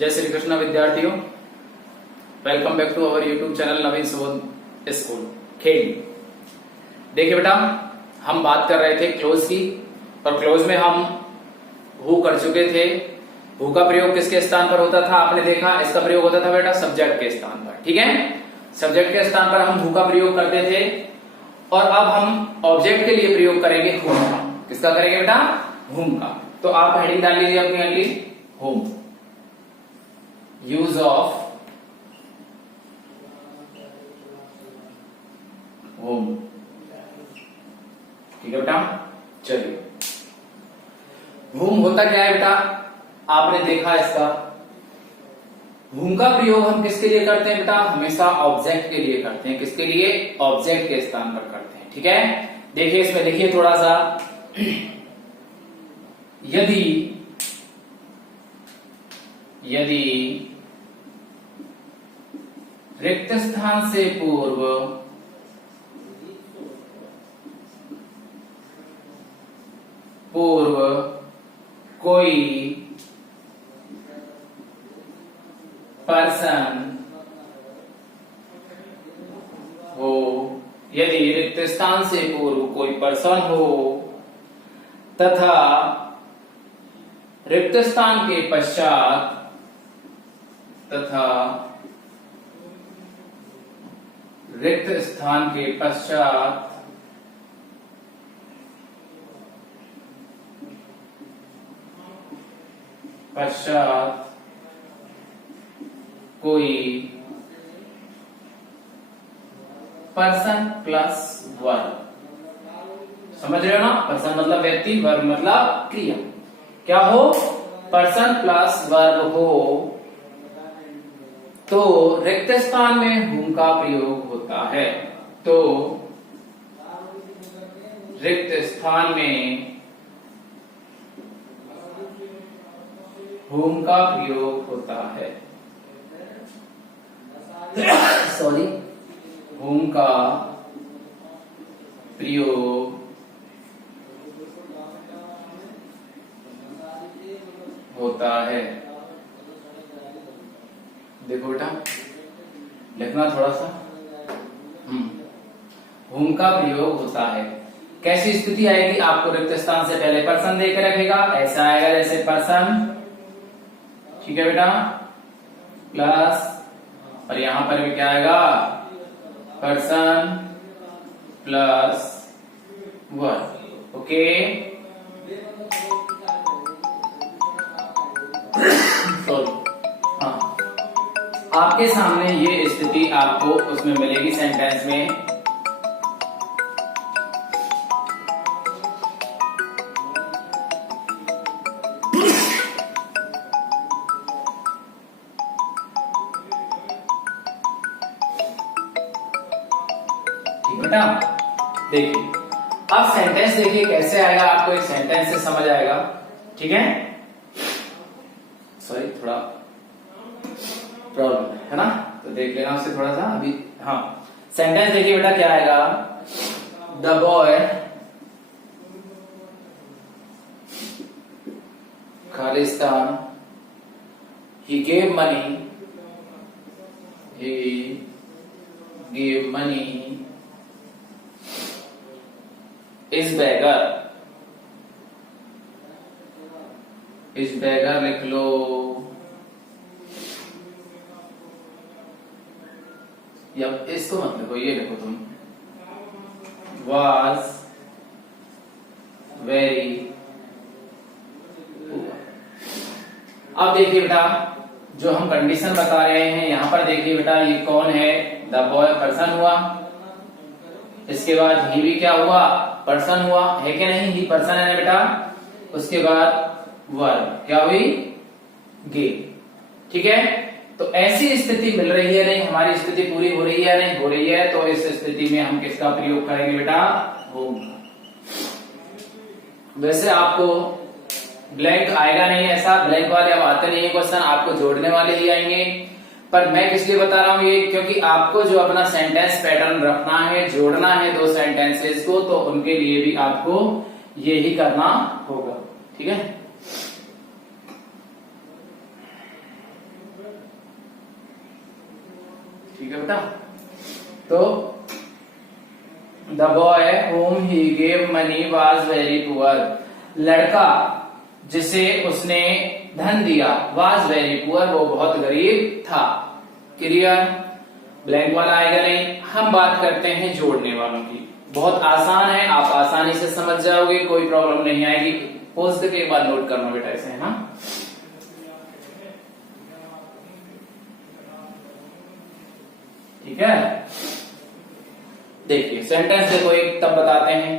जय श्री कृष्ण विद्यार्थियों, welcome back to our YouTube channel Naveen Subodh school खेल। देखिए बेटा, हम बात कर रहे थे क्लोज की, और क्लोज में हम हु कर चुके थे। हु का प्रयोग किसके स्थान पर होता था आपने देखा, इसका प्रयोग होता था बेटा सब्जेक्ट के स्थान पर। ठीक है, सब्जेक्ट के स्थान पर हम हु का प्रयोग करते थे, और अब हम ऑब्जेक्ट के लिए प्रयोग करेंगे हुम का। किसका करेंगे बेटा? हुम का। तो आप हेडिंग डाल लीजिए अपनी अगली, हुम। यूज ऑफ हुम। ठीक है बेटा, चलिए। हुम होता क्या है बेटा, आपने देखा इसका। हुम का प्रयोग हम किसके लिए करते हैं बेटा? हमेशा ऑब्जेक्ट के लिए करते हैं। किसके लिए? ऑब्जेक्ट के स्थान पर करते हैं। ठीक है, देखिए इसमें लिखिए थोड़ा सा। यदि रिक्त स्थान से पूर्व कोई पर्सन हो, यदि रिक्त स्थान से पूर्व कोई पर्सन हो तथा रिक्त स्थान के पश्चात कोई पर्सन प्लस वर्ब। समझ रहे हो ना? पर्सन मतलब व्यक्ति, वर्ब मतलब क्रिया। क्या हो? पर्सन प्लस वर्ब हो तो रिक्त स्थान में हुम का प्रयोग होता है। तो रिक्त स्थान में हुम का प्रयोग होता है। सॉरी, हुम का प्रयोग होता है। देखो बेटा, लिखना थोड़ा सा। हुम का प्रयोग होता है। कैसी स्थिति आएगी? आपको रिक्त स्थान से पहले पर्सन दे के रखेगा, ऐसा आएगा जैसे पर्सन। ठीक है बेटा, प्लस, और यहां पर भी क्या आएगा? Person plus verb. Okay, sorry, हाँ, आपके सामने ये स्थिति आपको उसमें मिलेगी सेंटेंस में। बेटा देखिए, अब सेंटेंस देखिए कैसे आएगा, आपको एक सेंटेंस से समझ आएगा। ठीक है, सॉरी थोड़ा प्रॉब्लम है ना, तो देख लेना उससे थोड़ा सा अभी। हाँ, सेंटेंस देखिए बेटा क्या आएगा। The boy Khalistan, he gave money इस beggar लिख लो। या इसको मत लिखो, ये लिखो तुम। was very poor। अब देखिए बेटा, जो हम कंडीशन बता रहे हैं यहां पर देखिए बेटा, ये कौन है? द बॉय पर्सन हुआ, इसके बाद ही भी क्या हुआ? पर्सन हुआ, है कि नहीं? ही पर्सन है बेटा। उसके बाद वर्ब क्या हुई? गेव। ठीक है, तो ऐसी स्थिति मिल रही है नहीं, हमारी स्थिति पूरी हो रही है नहीं, हो रही है, तो इस स्थिति में हम किसका प्रयोग करेंगे बेटा? हुम। वैसे आपको ब्लैंक आएगा नहीं, ऐसा ब्लैंक वाले अब आते नहीं है क्वेश्चन, आपको जोड़ने वाले ही आएंगे। पर मैं किस लिए बता रहा हूं ये, क्योंकि आपको जो अपना सेंटेंस पैटर्न रखना है, जोड़ना है दो सेंटेंसेस को, तो उनके लिए भी आपको ये ही करना होगा। ठीक है, ठीक है बेटा। तो the boy whom he gave money was very poor, लड़का जिसे उसने धन दिया was very poor, वो बहुत गरीब था। क्लियर, ब्लैंक वाला आएगा नहीं। हम बात करते हैं जोड़ने वालों की, बहुत आसान है, आप आसानी से समझ जाओगे, कोई प्रॉब्लम नहीं आएगी। पोस्ट करके एक बार नोट करना बेटा ऐसे, है ना। ठीक है, देखिए सेंटेंस देखो एक तब बताते हैं।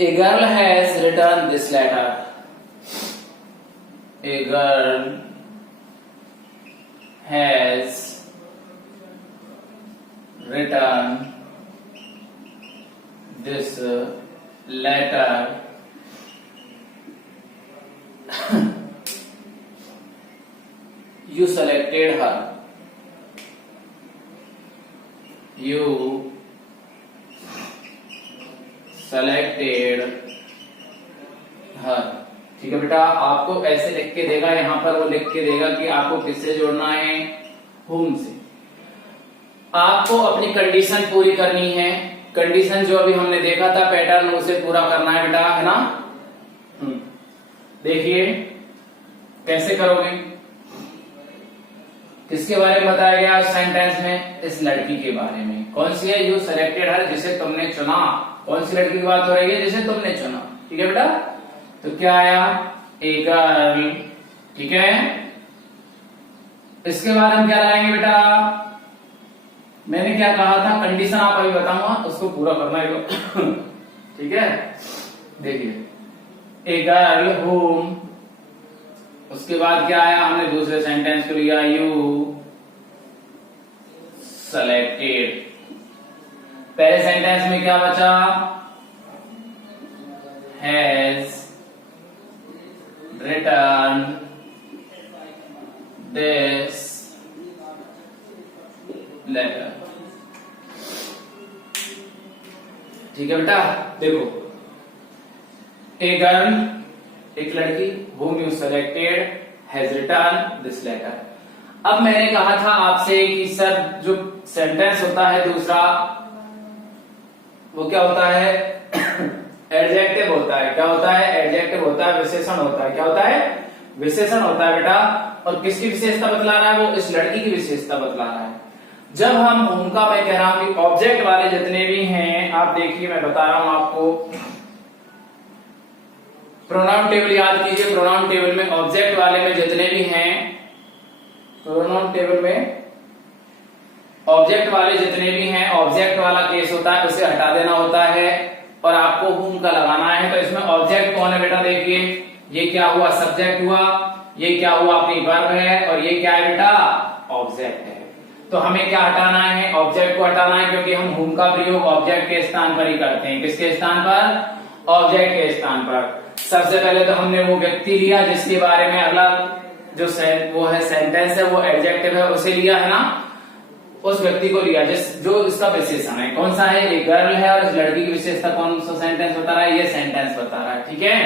A girl has return this letter, a girl has return this letter, you selected her, you selected her। ठीक है बेटा, आपको ऐसे लिख के देगा, यहां पर वो लिख के देगा कि आपको किससे जोड़ना है, whom से। आपको अपनी कंडीशन पूरी करनी है, कंडीशन जो अभी हमने देखा था पैटर्न, उसे पूरा करना है बेटा, है ना। देखिए कैसे करोगे, किसके बारे में बताया गया सेंटेंस में, इस लड़की के बारे में। कौन सी है, यू सेलेक्टेड हर, जिसे तुमने चुना। कौन सी लड़की की बात हो रही है, जिसे तुमने चुना। ठीक है बेटा, तो क्या आया, ए गर्ल। ठीक है, इसके बाद हम क्या लगाएंगे बेटा, मैंने क्या कहा था, कंडीशन आप अभी बताऊंगा, उसको पूरा करना है। ठीक है, देखिए ए गर्ल होम, उसके बाद क्या आया, हमने दूसरे सेंटेंस को लिया, यू सेलेक्टेड। पहले सेंटेंस में क्या बचा, हैज रिटर्न दिस लेटर। ठीक है बेटा, देखो ए गर्ल एक लड़की, whom you selected has returned this letter। अब मैंने कहा था आपसे कि सर जो सेंटेंस होता है दूसरा, वो क्या होता है, एडजेक्टिव होता है। क्या होता है, एडजेक्टिव होता है, विशेषण होता है। क्या होता है, विशेषण होता है बेटा। और किसकी विशेषता बतला रहा है, वो इस लड़की की विशेषता बतला रहा है। जब हम उनका, मैं कह रहा हूं कि ऑब्जेक्ट वाले जितने भी हैं, आप देखिए मैं बता रहा हूं आपको, प्रोनाउन टेबल याद कीजिए। प्रोनाउन टेबल में ऑब्जेक्ट वाले में जितने भी हैं, प्रोनाउन टेबल में ऑब्जेक्ट वाले जितने भी हैं, ऑब्जेक्ट वाला केस होता है, उसे हटा देना होता है और आपको whom का लगाना है। तो इसमें ऑब्जेक्ट कौन है बेटा, देखिए ये क्या हुआ, सब्जेक्ट हुआ, ये क्या हुआ, अपनी वर्ब है, और ये क्या है बेटा, ऑब्जेक्ट है। तो हमें क्या हटाना है, ऑब्जेक्ट को हटाना है, क्योंकि हम whom का प्रयोग ऑब्जेक्ट के स्थान पर ही करते हैं। किसके स्थान पर, ऑब्जेक्ट के स्थान पर। सबसे पहले तो हमने वो व्यक्ति लिया जिसके बारे में अगला जो वो है सेंटेंस है, वो एडजेक्टिव है, उसे लिया है ना, उस व्यक्ति को लिया जो इसका विशेषण है। कौन सा है, एक गर्ल है, और इस लड़की की विशेषता कौन सा सेंटेंस बता रहा है, ये सेंटेंस बता रहा है। ठीक है,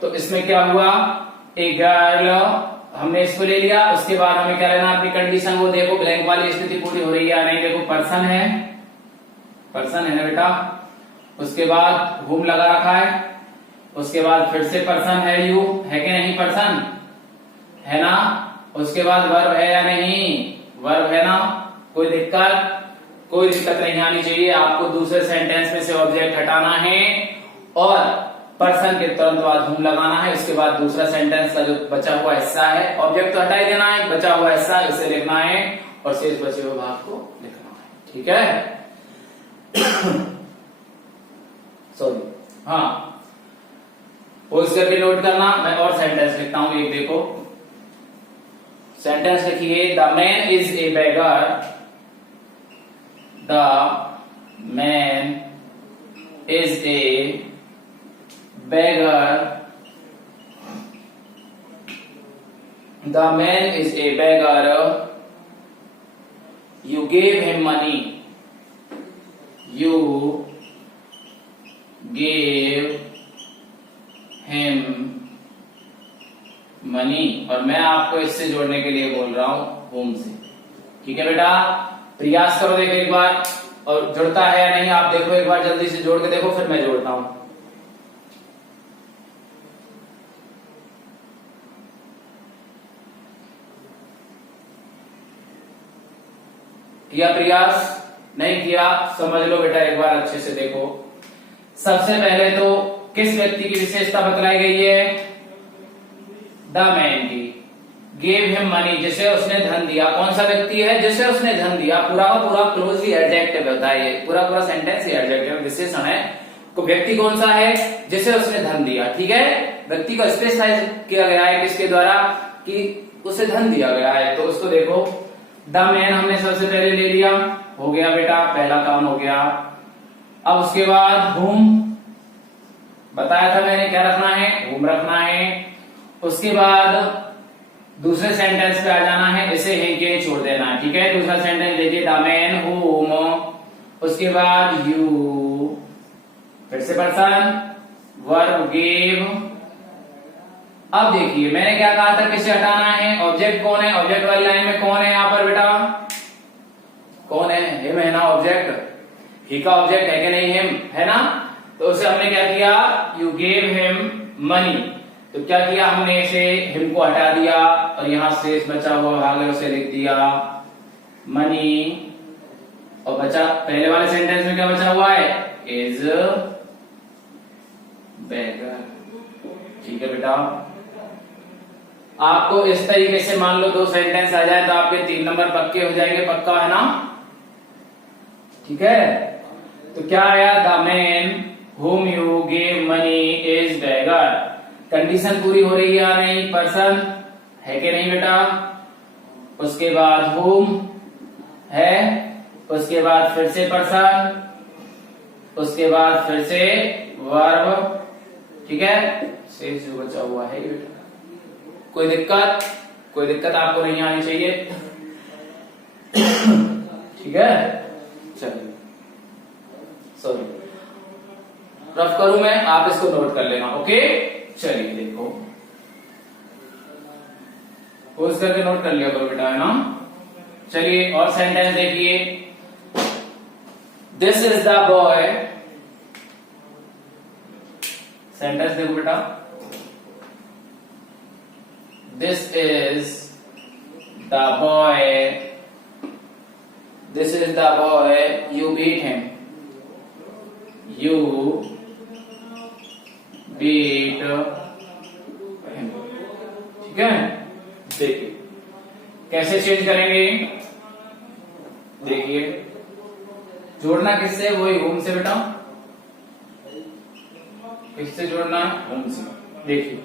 तो इसमें क्या हुआ, एक गर्ल, हमने इसको ले लिया। उसके बाद हमें क्या लेना, अपनी कंडीशन, वो देखो ब्लैंक वाली स्थिति पूरी हो रही है या नहीं। देखो पर्सन है, पर्सन है ना बेटा। उसके बाद whom लगा रखा है, उसके बाद फिर से पर्सन है, यू है कि नहीं, पर्सन है ना। उसके बाद वर्ब है या नहीं, वर्ब है ना। कोई दिक्कत नहीं आनी चाहिए। आपको दूसरे सेंटेंस में से ऑब्जेक्ट हटाना है और पर्सन के तुरंत बाद whom लगाना है। उसके बाद दूसरा सेंटेंस का जो बचा हुआ हिस्सा है, ऑब्जेक्ट तो हटा ही देना है, बचा हुआ हिस्सा इसे लिखना है और शेष बचे हुए भाग को लिखना है। ठीक है, सॉरी, हाँ, पोज करके नोट करना। मैं और सेंटेंस लिखता हूं, एक देखो सेंटेंस लिखिए, the man is a beggar, the man is a beggar, the man is a beggar, you gave him money, you gave him money. और मैं आपको इससे जोड़ने के लिए बोल रहा हूं whom से, ठीक है बेटा, प्रयास करो, देखो एक बार, और जुड़ता है या नहीं आप देखो एक बार, जल्दी से जोड़ के देखो, फिर मैं जोड़ता हूं। किया प्रयास? नहीं किया? समझ लो बेटा एक बार अच्छे से देखो। सबसे पहले तो किस व्यक्ति की विशेषता बतलाई गई है? द मैन की। गेव हिम मनी, जिसे उसने धन दिया। कौन सा व्यक्ति है जिसे उसने धन दिया? पूरा का पूरा क्लोजली एडजेक्टिव होता है, पूरा पूरा सेंटेंस ही एडजेक्टिव विशेषण है। तो व्यक्ति कौन सा है? जिसे उसने धन दिया। ठीक है, व्यक्ति को स्पेसिफाई किया गया है किसके द्वारा कि उसे धन दिया गया है, तो उसको देखो द मैन हमने सबसे पहले ले लिया, हो गया बेटा, पहला काम हो गया। अब उसके बाद हुम बताया था मैंने, क्या रखना है? हुम रखना है। उसके बाद दूसरे सेंटेंस पे आ जाना है, इसे है के छोड़ देना है। ठीक है, दूसरा सेंटेंस देखिए, द मैन हुम, उसके बाद यू, फिर से पर्सन, वर्ब गेव। अब देखिए मैंने क्या कहा था, किसे हटाना है? ऑब्जेक्ट कौन है? ऑब्जेक्ट वाली लाइन में कौन है यहाँ पर बेटा? कौन है? हिम है ना ऑब्जेक्ट, ही का ऑब्जेक्ट है कि नहीं? हिम है ना, तो उसे हमने क्या किया? यू गेव हिम मनी, तो क्या किया हमने? इसे हिम को हटा दिया और यहां शेष बचा हुआ भाग है उसे लिख दिया मनी, और बचा पहले वाले सेंटेंस में क्या बचा हुआ है? इज बेगर। ठीक है बेटा, आपको इस तरीके से मान लो 2 सेंटेंस आ जाए तो आपके 3 नंबर पक्के हो जाएंगे, पक्का है ना? ठीक है, तो क्या आया? The man whom you gave money is beggar। Condition पूरी हो रही है या नहीं? पर्सन है कि नहीं बेटा? उसके बाद whom है, उसके बाद फिर से पर्सन, उसके बाद फिर से वर्ब। ठीक है, शेष जो बचा हुआ है ये बेटा। कोई दिक्कत? कोई दिक्कत आपको नहीं आनी चाहिए। ठीक है, चलिए, सॉरी रफ करूं मैं, आप इसको नोट कर लेना। ओके, चलिए देखो, पोज करके नोट कर लिया करो बेटा, है ना? चलिए और सेंटेंस देखिए, this is the boy. Sentence देखो बेटा, this is the boy, this is the boy you beat him, you beat him. ठीक है, देखिए कैसे चेंज करेंगे, देखिए जोड़ना किससे? वही होम से बेटा, किससे जोड़ना? होम से। देखिए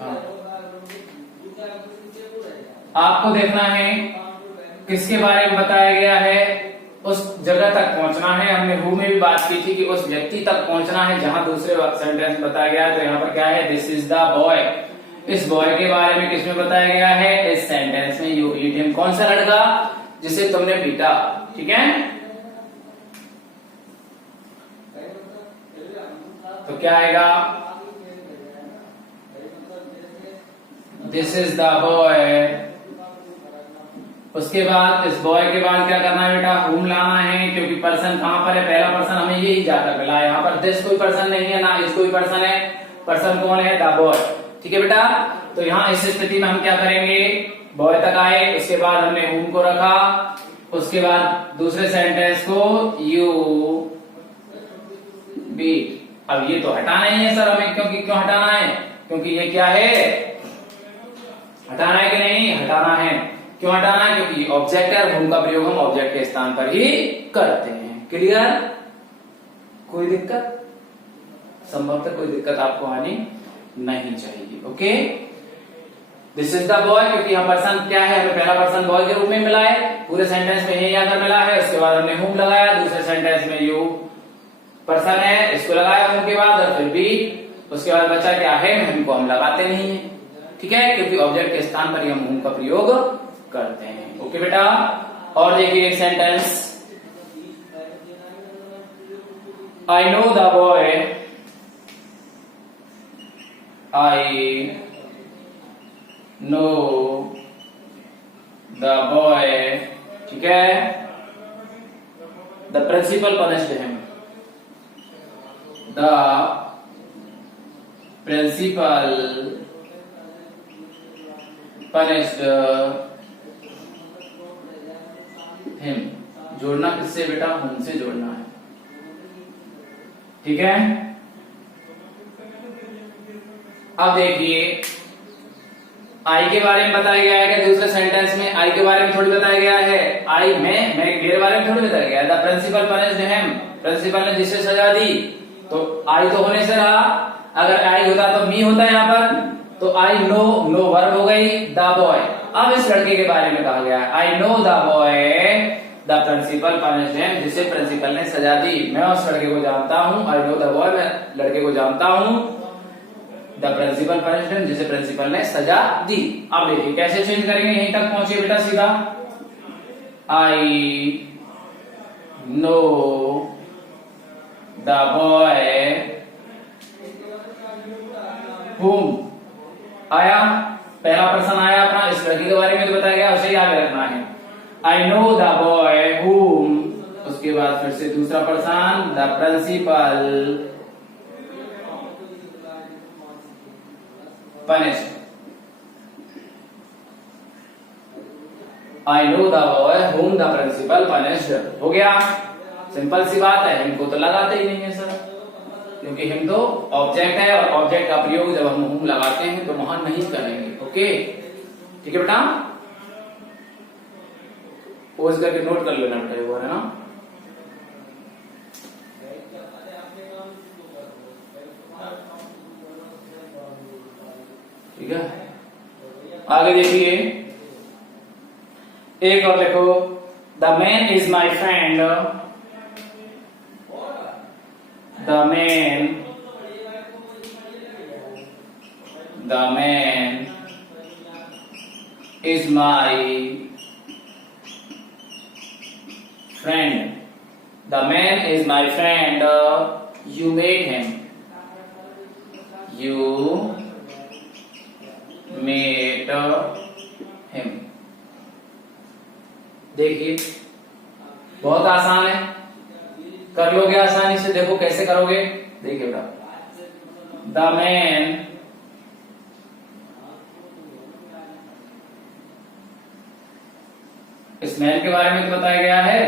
हाँ, आपको देखना है किसके बारे में बताया गया है, उस जगह तक पहुंचना है। हमने हु में भी बात की थी कि उस व्यक्ति तक पहुंचना है जहां दूसरे सेंटेंस बताया गया है। तो यहाँ पर क्या है? This is the boy. इस बॉय के बारे में किसमें बताया गया है? इस सेंटेंस में, यू बीट हिम। कौन सा लड़का? जिसे तुमने पीटा। ठीक है, तो क्या आएगा? This is the boy. उसके बाद इस बॉय के बाद क्या करना है बेटा? हुम लाना है, क्योंकि पर्सन कहां पर है? पहला पर्सन हमें यही जाकर मिला है। यहाँ पर दिस कोई पर्सन नहीं है, ना इस कोई पर्सन है। पर्सन कौन है? The boy. ठीक है बेटा, तो यहाँ इस स्थिति में हम क्या करेंगे? बॉय तक आए, उसके बाद हमने हुम को रखा, उसके बाद दूसरे सेंटेंस को यू बीट। अब ये तो हटाना ही है सर हमें, क्योंकि क्यों हटाना है? क्योंकि ये क्या है? हटाना है कि नहीं? हटाना है। क्यों हटाना है? क्योंकि ऑब्जेक्ट है, होम का प्रयोग हम ऑब्जेक्ट के स्थान पर ही करते हैं। क्लियर? कोई दिक्कत? संभवतः कोई दिक्कत आपको आनी नहीं चाहिए। Okay, this is the boy, क्योंकि यहाँ पर्सन क्या है? हमें पहला पर्सन बॉय के रूप में मिला है, पूरे सेंटेंस में यही आकर मिला है। उसके बाद हमने होम लगाया, दूसरे सेंटेंस में यू पर्सन है, इसको लगाया होम के बाद, और फिर बी। उसके बाद बचा क्या है? हमको हम लगाते नहीं है। ठीक है, क्योंकि ऑब्जेक्ट के स्थान पर हम होम का प्रयोग करते हैं। ओके बेटा, और देखिए एक sentence, I know the boy, I know the the boy, ठीक है, the principal punished him, the principal punished him. जोड़ना किससे बेटा, हुम से जोड़ना है, ठीक है। अब देखिए आई के बारे में बताया गया है कि दूसरे सेंटेंस में आई के बारे में थोड़ी बताया गया है, आई मैं मेरे बारे में थोड़ी बताया गया है। The principal punished him, principal ने जिसे सजा दी, तो आई तो होने से रहा, अगर आई होता तो मी होता यहाँ पर, तो आई नो, नो वर्ब हो गई, द बॉय। अब इस लड़के के बारे में कहा गया है, I know the boy the principal punished him, जिसे प्रिंसिपल ने सजा दी, मैं उस लड़के को जानता हूँ। आई नो द बॉय, मैं लड़के को जानता हूँ, द प्रिंसिपल पनिश्ड हिम, जिसे प्रिंसिपल ने सजा दी। अब देखिए कैसे चेंज करेंगे, यहीं तक पहुंचे बेटा सीधा। आई नो द बॉय whom आया, पहला पर्सन आया अपना, इस लड़की के बारे में तो बताया गया, उसे याद रखना है। I know the boy whom, उसके बाद फिर से दूसरा person, the principal punished. I know the boy whom the principal punished, हो गया। सिंपल सी बात है, हमको तो लगाते ही नहीं है सर, क्योंकि हम तो ऑब्जेक्ट है, और ऑब्जेक्ट का प्रयोग जब हम हुम लगाते हैं तो वहां नहीं करेंगे। ओके, ठीक है बेटा, पोज करके नोट कर लेना बेटा, वो है ना। ठीक है, आगे देखिए एक और देखो, the man is my friend, the man is my friend, the man is my friend, you made him, you made him। देखिए बहुत आसान है, कर लोगे आसानी से, देखो कैसे करोगे, देखिए बेटा, द मैन इस मैन के बारे में तो बताया गया है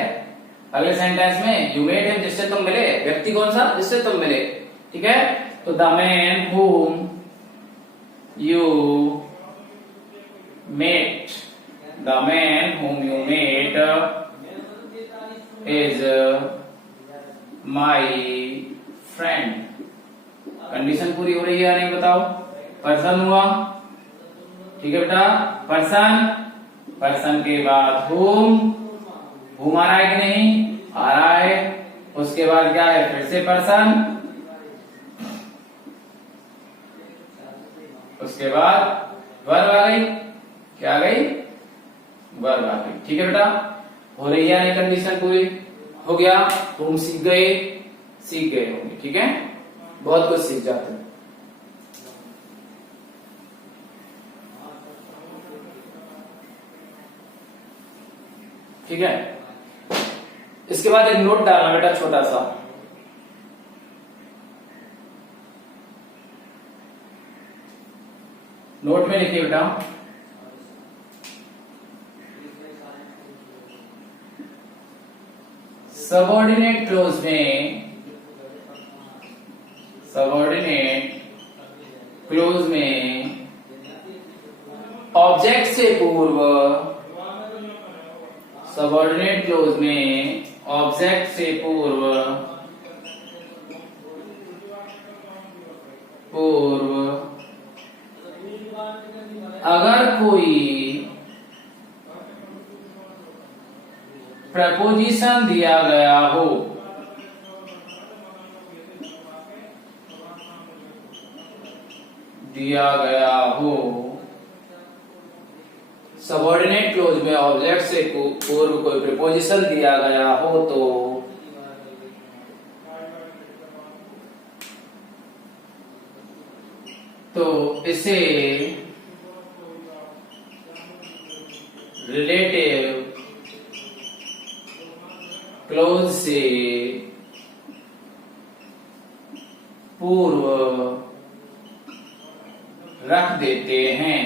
अगले सेंटेंस में, यू मेट हिम, जिससे तुम मिले, व्यक्ति कौन सा, जिससे तुम मिले, ठीक है। तो the man whom you met, the man whom you met is my friend. Condition पूरी हो रही है या नहीं बताओ, पर्सन हुआ, ठीक है बेटा, पर्सन, पर्सन के बाद हुम, हुम आ रहा है कि नहीं, आ रहा है, उसके बाद क्या है, फिर से पर्सन, उसके बाद वर्ब आ गई, क्या आ गई, वर्ब आ गई, ठीक है बेटा, हो रही है नहीं कंडीशन पूरी, हो गया। तुम सीख गए होंगे, ठीक है, बहुत कुछ सीख जाते हैं। ठीक है, इसके बाद एक नोट डालना बेटा छोटा सा, नोट में लिखिए बेटा, सबऑर्डिनेट क्लोज में ऑब्जेक्ट से पूर्व, सबऑर्डिनेट क्लोज में ऑब्जेक्ट से पूर्व अगर कोई प्रपोजिशन दिया गया हो, सबऑर्डिनेट क्लोज में ऑब्जेक्ट से पूर्व कोई प्रपोजिशन दिया गया हो तो इसे रिलेटिव क्लोज से पूर्व रख देते हैं।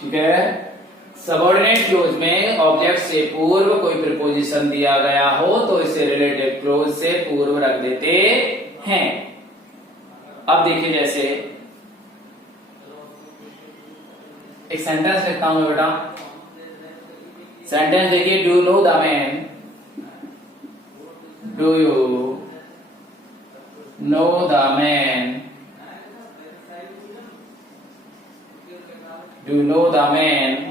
ठीक है, सबऑर्डिनेट क्लोज में ऑब्जेक्ट से पूर्व कोई प्रीपोजिशन दिया गया हो तो इसे रिलेटिव क्लोज से पूर्व रख देते हैं। अब देखिए, जैसे एक सेंटेंस लिखता हूं मैं बेटा। सेंटेंस देखिए, do no the man, do you know the man, do no the man,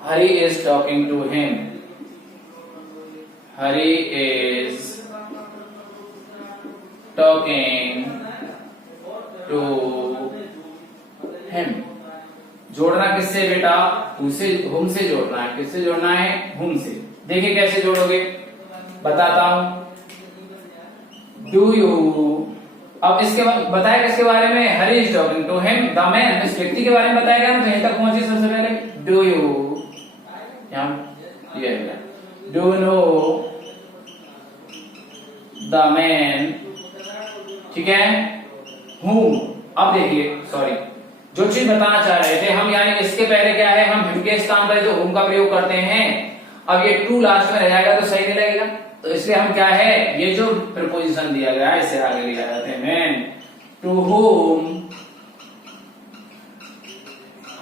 Hari is talking to him, Hari is talking to him। जोड़ना किससे बेटा? उसे हुम से जोड़ना है। किससे जोड़ना है? हुम से। देखिए कैसे जोड़ोगे, बताता हूं। डू यू, अब इसके बताया किसके बारे में? Harry is talking to him, the man, इस व्यक्ति के बारे में बताया गया। तो यहीं तक पहुंची सबसे पहले। Do you, do no the man, ठीक है, हूम। अब देखिए, सॉरी, जो चीज बताना चाह रहे थे हम, यानी इसके पहले क्या है, हम हिम के स्थान पर जो हुम का प्रयोग करते हैं। अब ये टू लास्ट में रह जाएगा तो सही नहीं लगेगा, तो इसलिए हम क्या है, ये जो प्रीपोजिशन दिया गया है इसे आगे ले जाते हैं। Man, to whom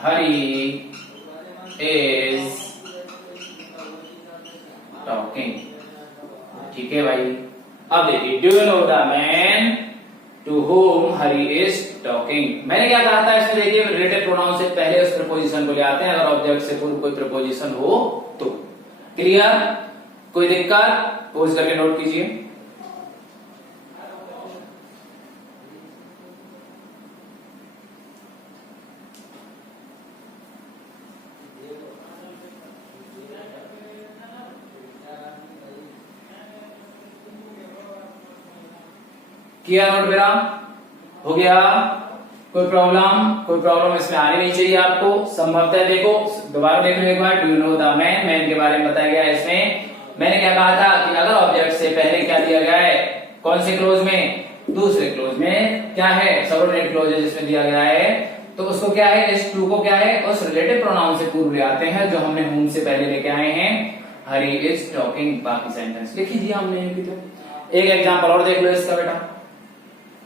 Hari is talking. ठीक है भाई। अब देखिए, do you know the man to whom Hari is talking. मैंने क्या कहा था इसमें, देखिए रिलेटिव प्रोनाउन से पहले उस प्रीपोजिशन को ले आते हैं अगर ऑब्जेक्ट से पूर्व कोई प्रीपोजिशन हो तो। क्लियर? कोई दिक्कत? पोज करके नोट कीजिए। किया नोट मेरा? हो गया? कोई प्रॉब्लम? कोई प्रॉब्लम इसमें आनी नहीं चाहिए आपको। संभवतः देखो, दोबारा देख लो एक बार। Do you know the man, man के बारे में बताया गया है इसमें। मैंने क्या कहा था कि अगर ऑब्जेक्ट से पहले क्या दिया गया है, कौन से क्लोज में? दूसरे क्लोज में क्या है, सबऑर्डिनेट क्लोज है जिसमें दिया गया है, तो उसको क्या है, इस टू को क्या है, उस रिलेटिव प्रोनाउन से पूर्व ले आते हैं जो हमने हुम से पहले लेके आए हैं। हरी इज टॉकिंग। बाकी सेंटेंस लिख लीजिए हमने। एक एग्जाम्पल और देख लो इसका बेटा,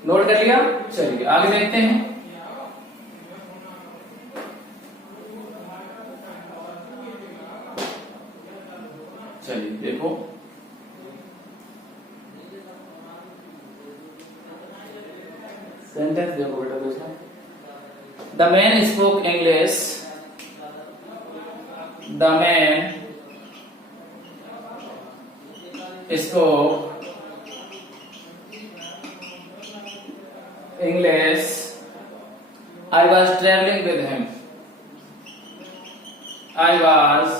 नोट कर लिया? चलिए आगे देखते हैं। चलिए देखो, सेंटेंस देखो बेटा दूसरा। The man spoke English, the man spoke English, I was traveling with him, I was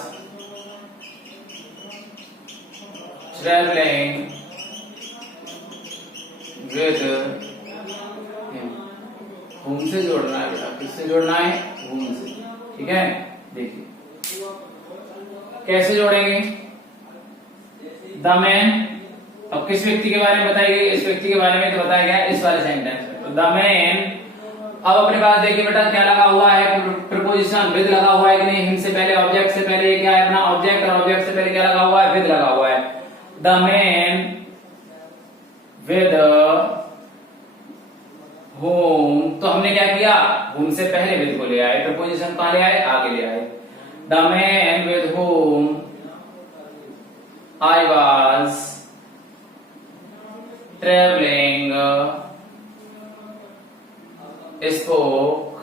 traveling with him। whom से जोड़ना है बेटा, किससे जोड़ना है? whom से। ठीक है, देखिए कैसे जोड़ेंगे। द मैन, अब किस व्यक्ति के बारे में बताई गई? इस व्यक्ति के बारे में तो बताया गया इस वाले सेंटेंस में। द मैन, अब अपने पास देखिए बेटा क्या लगा हुआ है, प्रीपोजिशन विद लगा हुआ है कि नहीं? हिम से पहले, ऑब्जेक्ट से पहले क्या है अपना ऑब्जेक्ट, और ऑब्जेक्ट से पहले क्या लगा हुआ है? विद लगा हुआ है। द मैन विद होम, तो हमने क्या किया, होम से पहले विद को ले आए, प्रीपोजिशन कहां ले आए? आगे ले आए। The man with home I was travelling spoke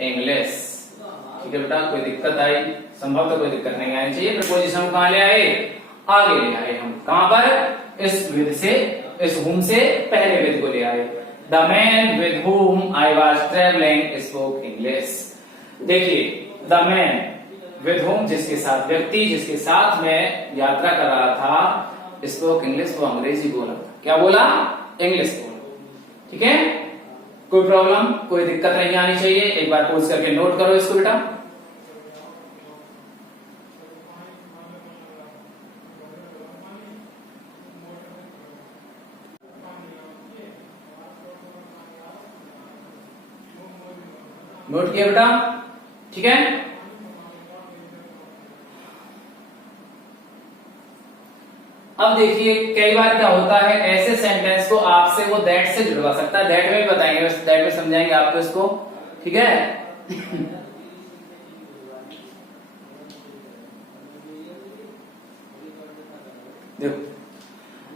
English. ठीक है बेटा, कोई दिक्कत आई? संभव तो कोई दिक्कत नहीं आनी चाहिए। प्रीपोजिशन कहां ले आए? आगे ले आए हम। कहां पर? इस विद से, इस हुम से पहले विद को ले आए। The man with whom I was travelling spoke English. देखिए, द मैन विद हुम, जिसके साथ, व्यक्ति जिसके साथ मैं यात्रा कर रहा था, स्पोक इंग्लिश, वो अंग्रेजी बोला था। क्या बोला? इंग्लिश बोला। ठीक है, कोई प्रॉब्लम, कोई दिक्कत नहीं आनी चाहिए। एक बार पोज करके नोट करो इसको बेटा। नोट किया बेटा, ठीक है। अब देखिए कई बार क्या होता है, ऐसे सेंटेंस को आपसे वो दैट से जुड़वा सकता है। दैट में बताएंगे, दैट में समझाएंगे आपको इसको, ठीक है। देखो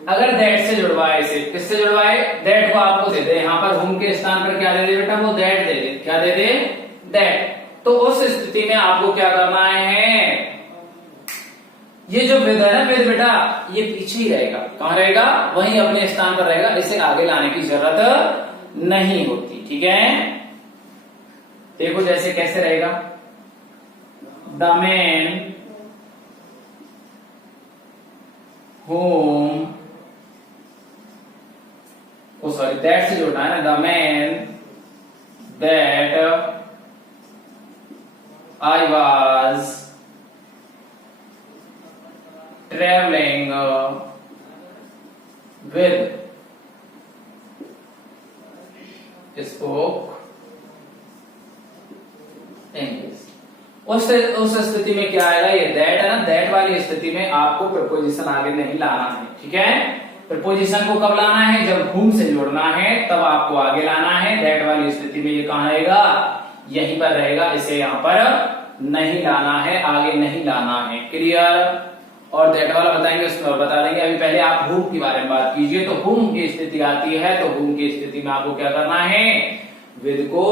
अगर दैट से जुड़वाए, इसे किससे जुड़वाए, दैट को आपको दे दे, यहां पर हुम के स्थान पर क्या दे दे बेटा, वो दैट दे दे। क्या दे दे, दैट। तो उस स्थिति में आपको क्या करना है, ये जो विद है ना, विद बेटा ये पीछे ही रहेगा। कहां रहेगा, वहीं अपने स्थान पर रहेगा, इसे आगे लाने की जरूरत नहीं होती, ठीक है। देखो जैसे कैसे रहेगा, the man whom, oh sorry that से जोड़ना है ना, the man that I was traveling with spoke English। उस स्थिति में क्या आएगा, ये दैट है ना, दैट वाली स्थिति में आपको प्रपोजिशन आगे नहीं लाना है, ठीक है। प्रपोजिशन को कब लाना है, जब whom से जोड़ना है तब आपको आगे लाना है। दैट वाली स्थिति में ये कहां रहेगा, यहीं पर रहेगा, इसे यहां पर नहीं लाना है, आगे नहीं लाना है। क्लियर। और दैट वाला बताएंगे, उसमें बता देंगे। अभी पहले आप हुम के बारे में बात कीजिए। तो हुम की स्थिति आती है, तो हुम की स्थिति में आपको क्या करना है, विद को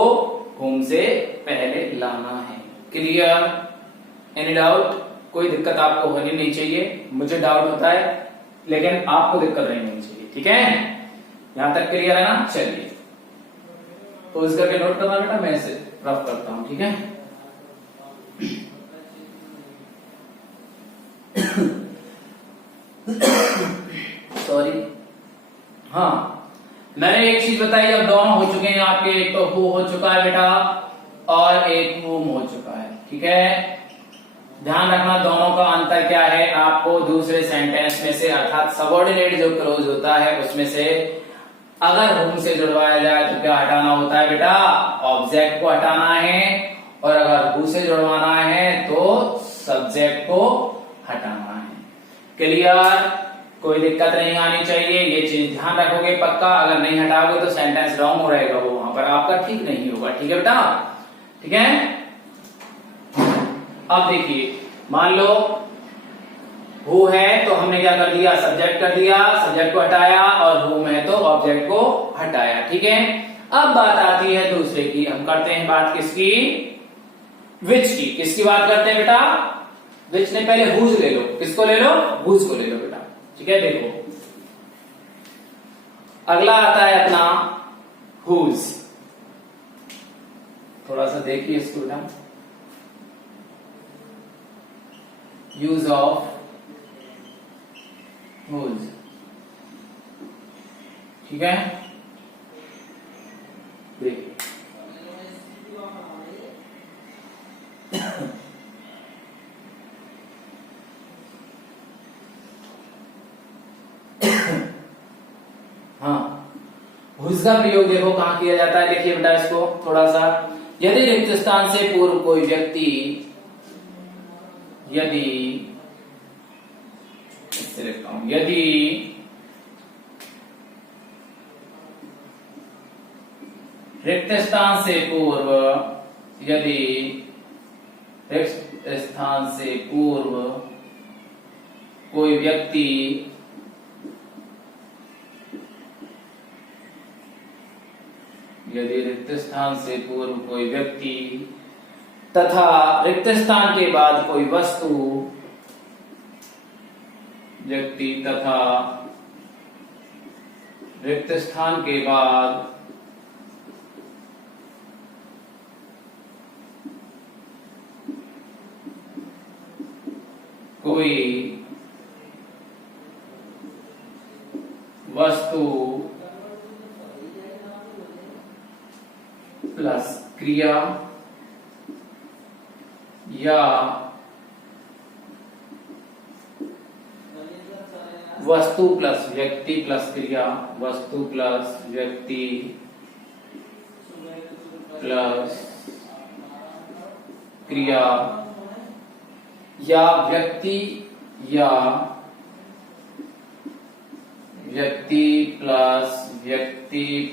हुम से पहले लाना है। क्लियर। एनी डाउट, कोई दिक्कत आपको होनी नहीं चाहिए। मुझे डाउट होता है लेकिन आपको दिक्कत नहीं होनी चाहिए, ठीक है। यहां तक क्लियर है ना। चलिए तो इस करके नोट करना बेटा, मैं इसे रफ करता हूं, ठीक है। सॉरी, हाँ मैंने एक चीज बताई, अब दोनों हो चुके हैं आपके, एक तो हु हो चुका है बेटा और एक हुम हो चुका है, ठीक है। ध्यान रखना दोनों का अंतर क्या है, आपको दूसरे सेंटेंस में से अर्थात सबऑर्डिनेट जो क्लोज होता है उसमें से अगर हुम से जुड़वाया जाए तो क्या हटाना होता है बेटा, ऑब्जेक्ट को हटाना है, और अगर हु से जुड़वाना है तो सब्जेक्ट को हटाना है। क्लियर। कोई दिक्कत नहीं आनी चाहिए, ये चीज ध्यान रखोगे पक्का। अगर नहीं हटाओगे तो सेंटेंस रॉन्ग हो रहेगा, वो वहां पर आपका ठीक नहीं होगा, ठीक है बेटा, ठीक है। अब देखिए मान लो हु है तो हमने क्या कर दिया, सब्जेक्ट कर दिया, सब्जेक्ट को हटाया, और हुम है तो ऑब्जेक्ट को हटाया, ठीक है। अब बात आती है दूसरे की, हम करते हैं बात किसकी, विच की। किसकी बात करते हैं बेटा, विच ने, पहले हुज ले लो। किसको ले लो, हुज को ले लो बेटा, ठीक है। देखो अगला आता है अपना हुज। थोड़ा सा देखिए इसको बेटा, यूज ऑफ हुज, ठीक है। देखिए हाँ, हुज का प्रयोग देखो कहां किया जाता है। देखिए बेटा इसको थोड़ा सा, यदि रिक्त स्थान से पूर्व कोई व्यक्ति, यदि इससे लिखता हूं, यदि रिक्त स्थान से पूर्व, यदि रिक्त स्थान से पूर्व कोई व्यक्ति यदि रिक्त स्थान से पूर्व कोई व्यक्ति तथा रिक्त स्थान के बाद कोई वस्तु, व्यक्ति तथा रिक्त स्थान के बाद कोई वस्तु क्रिया या वस्तु प्लस व्यक्ति प्लस क्रिया, वस्तु प्लस व्यक्ति प्लस क्रिया या व्यक्ति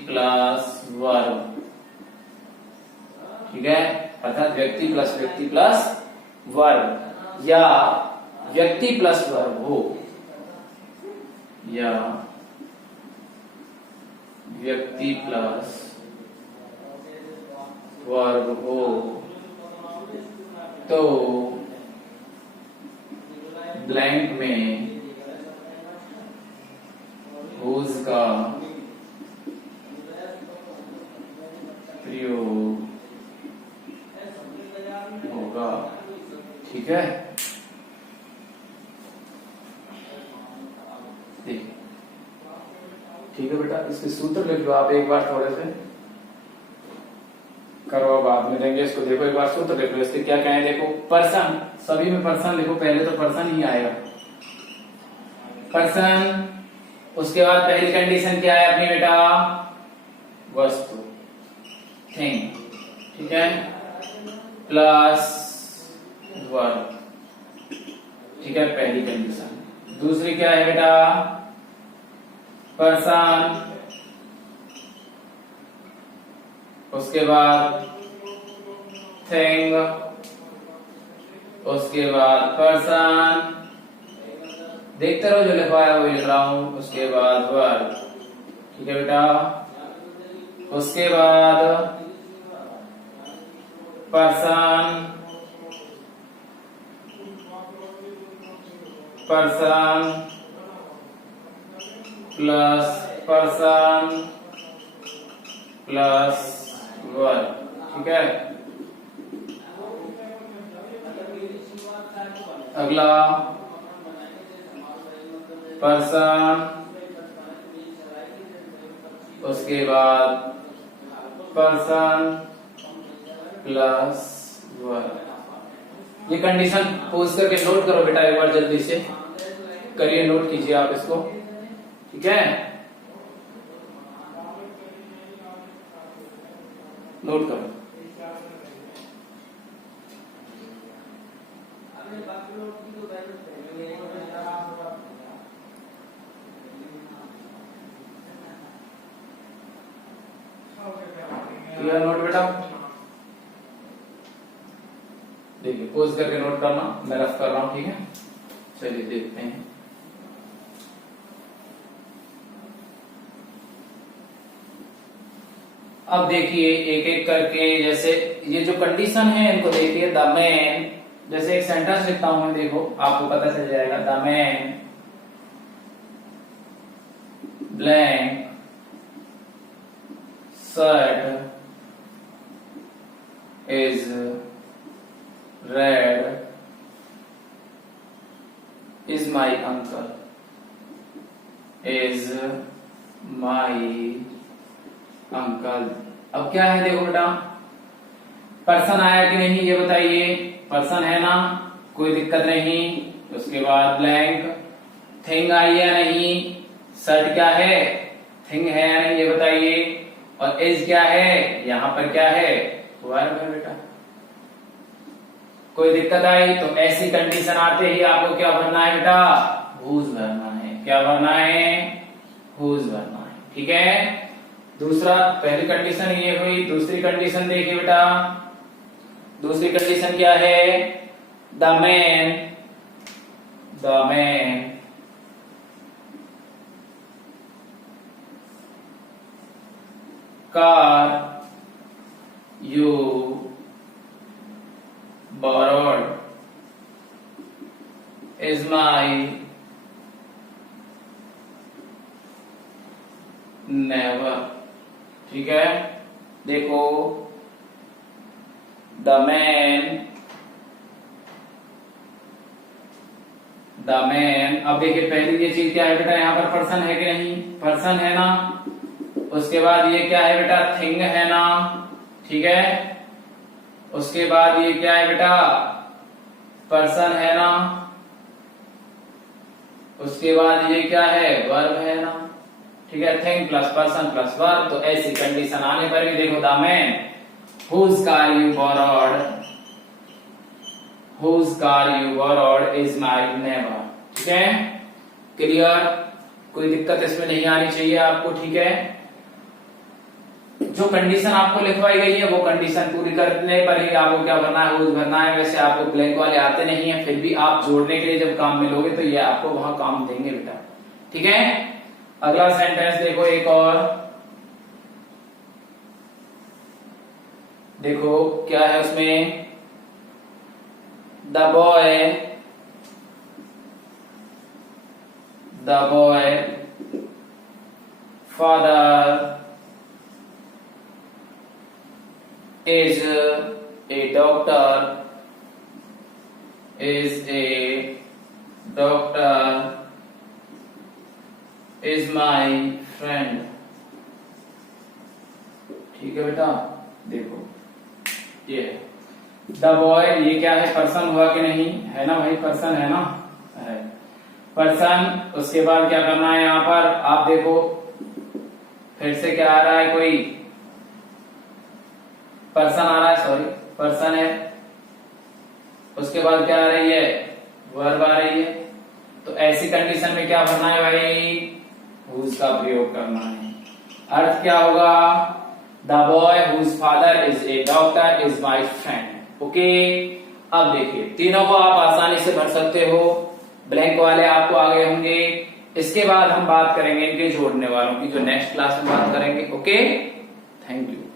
प्लस वर्ब, ठीक है, अर्थात व्यक्ति प्लस वर्ब या व्यक्ति प्लस वर्ब हो या व्यक्ति प्लस वर्ब हो तो ब्लैंक में हुज का प्रयोग होगा, ठीक है। ठीक है बेटा, इसके सूत्र लिख लो आप एक बार, थोड़े से करो, बाद में देंगे इसको। देखो एक बार सूत्र लिख लो इसके, क्या कहें, देखो पर्सन, सभी में पर्सन लिखो, पहले तो पर्सन ही आएगा, पर्सन। उसके बाद पहली कंडीशन क्या है अपनी बेटा, वस्तु, थिंग, ठीक है, प्लस वर्ब, ठीक है, पहली कंडीशन। दूसरी क्या है बेटा, पर्सन, उसके बाद थिंग, उसके बाद पर्सन, देखते रहो जो लिखवाया वही लिख रहा हूं, उसके बाद वर्ब, ठीक है बेटा, उसके बाद पर्सन प्लस वर्ब, ठीक है। अगला पर्सन, उसके बाद पर्सन प्लस वर्ब। ये कंडीशन पोज करके नोट करो बेटा, एक बार जल्दी से करिए, नोट कीजिए आप इसको, ठीक है, नोट करो। किया नोट बेटा, देखिए पोज करके नोट करना, मैं रफ कर रहा हूं, ठीक है। चलिए देखते हैं। अब देखिए एक एक करके, जैसे ये जो कंडीशन है इनको देखिए। द मैन, जैसे एक सेंटेंस लिखता हूं मैं, देखो आपको पता चल जाएगा। The man blank shirt is red is my uncle, is my uncle। अब क्या है देखो बेटा, पर्सन आया कि नहीं ये बताइए, पर्सन है ना, कोई दिक्कत नहीं। उसके बाद ब्लैंक, थिंग आई या नहीं, शर्ट क्या है, थिंग है या नहीं ये बताइए, और इज क्या है, यहां पर क्या है, वर्ब है बेटा। कोई दिक्कत आई तो ऐसी कंडीशन आते ही आपको क्या भरना है बेटा, हुज भरना है। क्या भरना है, हुज भरना है, ठीक है। दूसरा, पहली कंडीशन ये हुई, दूसरी कंडीशन देखिए बेटा। दूसरी कंडीशन क्या है, the man car you borrowed is my neighbor, ठीक है। देखो द मैन, अब देखिए पहली ये चीज क्या है बेटा, यहाँ पर पर्सन है कि नहीं, पर्सन है ना। उसके बाद ये क्या है बेटा, थिंग है ना, ठीक है। उसके बाद ये क्या है बेटा, पर्सन है ना, उसके बाद ये क्या है, वर्ब है ना, ठीक है, thing plus person plus verb. तो ऐसी कंडीशन आने पर भी देखो, the man whose car you borrowed is my neighbor। ठीक है, क्लियर, कोई दिक्कत इसमें नहीं आनी चाहिए आपको, ठीक है। जो कंडीशन आपको लिखवाई गई है वो कंडीशन पूरी करने पर ही आपको क्या भरना है, whose भरना है। वैसे आपको ब्लैंक वाले आते नहीं है, फिर भी आप जोड़ने के लिए जब काम में लोगे तो ये आपको वहां काम देंगे बेटा, ठीक है। अगला सेंटेंस देखो, एक और देखो क्या है उसमें, the boy father is a doctor is my friend। ठीक है बेटा, देखो ये द बॉय, ये क्या है, पर्सन हुआ कि नहीं, है ना भाई, पर्सन है ना, है पर्सन। उसके बाद क्या करना है, यहां पर आप देखो फिर से क्या आ रहा है, कोई पर्सन आ रहा है, सॉरी पर्सन है। उसके बाद क्या आ रही है, वर्ब आ रही है। तो ऐसी कंडीशन में क्या भरना है भाई, whose का प्रयोग करना है। अर्थ क्या होगा, the boy whose father is a doctor is my friend। Okay, अब देखिए तीनों को आप आसानी से भर सकते हो, ब्लैंक वाले आपको आगे होंगे। इसके बाद हम बात करेंगे इनके जोड़ने वालों की, जो नेक्स्ट क्लास में बात करेंगे। Okay, thank you.